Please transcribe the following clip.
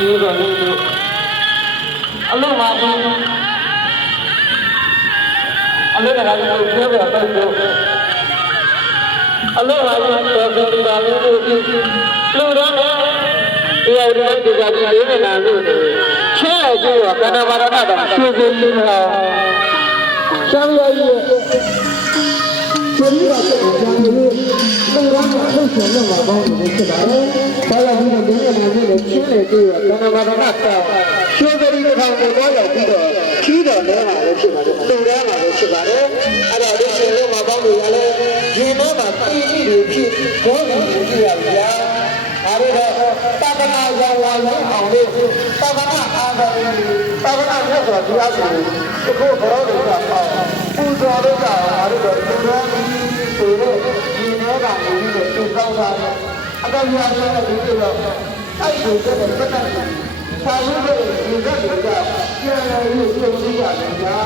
ကြီးတော်လေးတို့အလုံးပါဘူးအလုံးကလည်းပြောပြတော့အလုံးပါဘူးပြောပြတာလေးတို့လူတော်နဲ့တရားရည်တရားကြီးလေးနဲ့လာလို့ချင်းလိုက်ကြည့်တော့ကဏ္ဍဘာရဏတော့ရှင်းရှင်းလေးဟာဆံရည်ရဲ့ကျေးဇူးပါဆက်ကြတယ်လူတော်ကအလုပ်ဆောင်ရမှာပေါင်းလို့ဖြစ်ပါတယ်။ဘာလို့ဒီလိုနေနေလဲချင်းလေကြည့်တော့ကဏ္ဍဘာရဏတော့ရှင်းကြည့်တဲ့ထောင်ကိုတော့ရောက်ပြီးတော့ခီးတော်လဲမှာလည်းဖြစ်ပါတယ်။လူတော်မှာလည်းဖြစ်ပါတယ်။အဲ့တော့ဒီရှင်လုံးမှာပေါင်းလို့ရလဲဒီထဲမှာပြည်ကြီးတွေဖြစ်ဘောလုံးတွေကြည့်ရဗျာ။ဒါတော့တက္ကနာရောင်ဝါရောင်းအောင်လို့တက္ကနာအားတော်တက္ကနာမြတ်စွာဘုရားကိုအခုဘောလုံးတွေကပေါ့ပူဇော်လို့ကအားတို့တော့ဒီလိုဆိုတော့ဒီနေ့ကနေပြီးတော့သူကောင်းတာအတော်များများဒီလိုတော့အဲ့ဒီတဲ့ပတ်သက်တာဆာလို့ဒီကနေ့ကပြန်လာလို့ပြုံးရရတယ်ကြာ